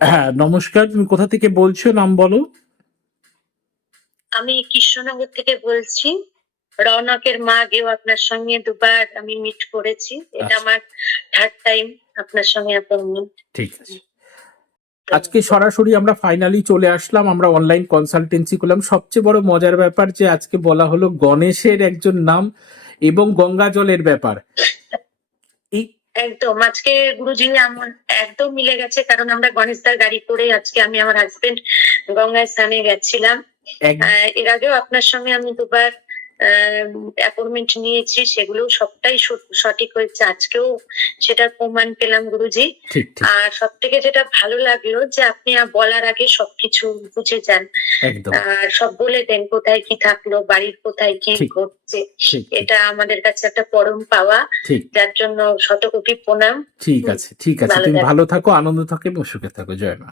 হ্যাঁ নমস্কার তুমি কোথা থেকে বলছো? নাম বলো। আমি কৃষ্ণনগর থেকে বলছি। রৌনকের মা আগেও আপনার সঙ্গে দুবার আমি মিট করেছি। এটা আচ্ছা। আমার থার্ড টাইম আপনার সঙ্গে অ্যাপয়েন্টমেন্ট ঠিক আছে। আজকে সরাসরি আমরা ফাইনালি চলে আসলাম। আমরা অনলাইন কনসালটেন্সি করলাম। সবচেয়ে বড় মজার ব্যাপার যে আজকে বলা হলো গণেশের একজন নাম এবং গঙ্গা জলের ব্যাপার। এই একদম। আজকে গুরুজি আমার একদম মিলে গেছে কারণ আমরা গণেশ দার গাড়ি করে আজকে আমি আমার হাজবেন্ড গঙ্গায় স্নানে গেছিলাম। আহ, এর আগেও আপনার সঙ্গে আমি দুবার অ্যাপয়েন্টমেন্ট নিয়েছি সেগুলো সবটাই সঠিক হয়েছে। আজকেও সেটা প্রমাণ পেলাম গুরুজি। আর সব থেকে যেটা ভালো লাগল যে আপনি বলার আগে সবকিছু বুঝে যান। আর সব বলে দেন কোথায় কি থাকল বাড়ির কোথায় কি ঘটছে। এটা আমাদের কাছে একটা পরম পাওয়া। যার জন্য শতকোটি প্রণাম। ঠিক আছে ঠিক আছে। তুমি ভালো থাকো আনন্দ থাকো এবং সুখে থাকো। জয় মা।